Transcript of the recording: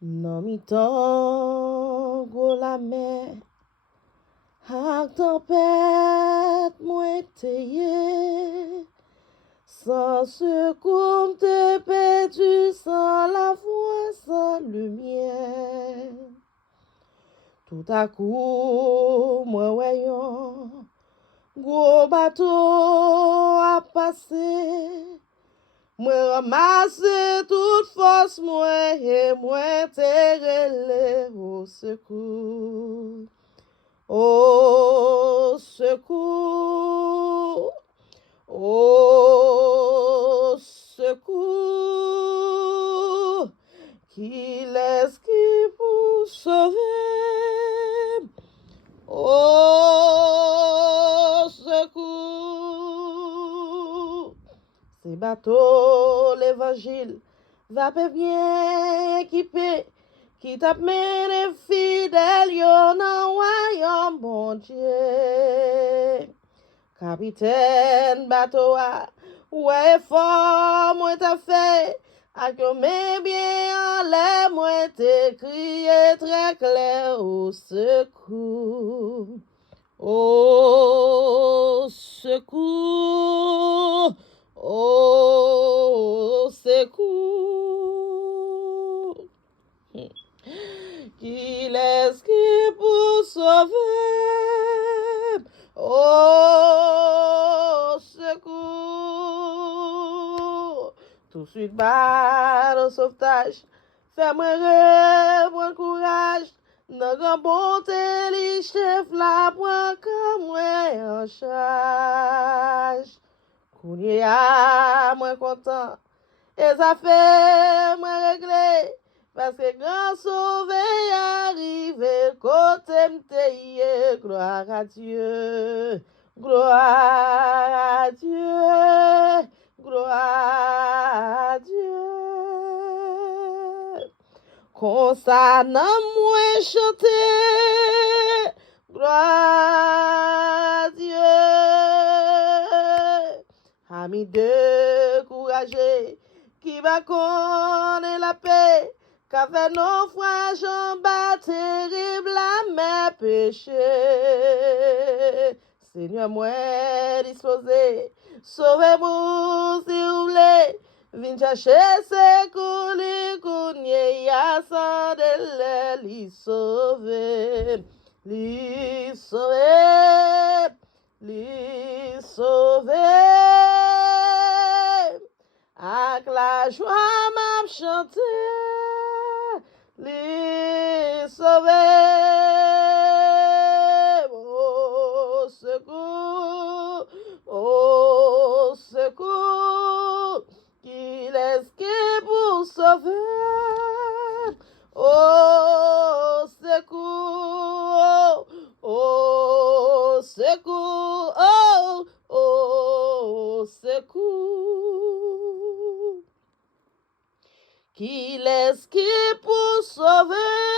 Non mi tango la mer, ak tempête mwen teye, sans secours te perdu, sans la voix, sans lumière. Tout à coup, moi voyons, gros bateau a passé. Moi ramasse toute force moi et moi te relève au secours. Au secours. Au secours. Qui laisse qui pour sauver? Au secours. Ces bateaux, l'évangile, va bien équipé, qui t'a mené fidèle, yon en royaume, bon Dieu. Capitaine bateau, ouais, fort, moi t'as fait, à que mes bien en l'air, moi t'ai crié très clair au secours. Au secours, au secours, qu'il est qui pour sauver, au secours, tout de suite bas au sauvetage, fais-moi rêve, moi courage. Nan grand bonté li chef la pran comme moi en charge. Kounye a moi content. Et ça fait moi réglé. Parce que grand sauvé arrivé côté m'teye. Gloire à Dieu. Gloire à Dieu. Gloire à Dieu. Kon sa nan mwen chante, gloire à Dieu. Ami découragé, qui va connaître la paix, qu'a fait naufrage en bas terrible la mer péché. Seigneur, moi disposé, sauvez-moi si vous voulez. Vin chercher secours, li kounye ya san de li sauve, li sauve, li sauve. Ak la joie m'a chanté, li sauve. Au secours, au secours. Qu'il est qui pour sauver, au secours, au secours, au secours. Qu'il est qui pour sauver.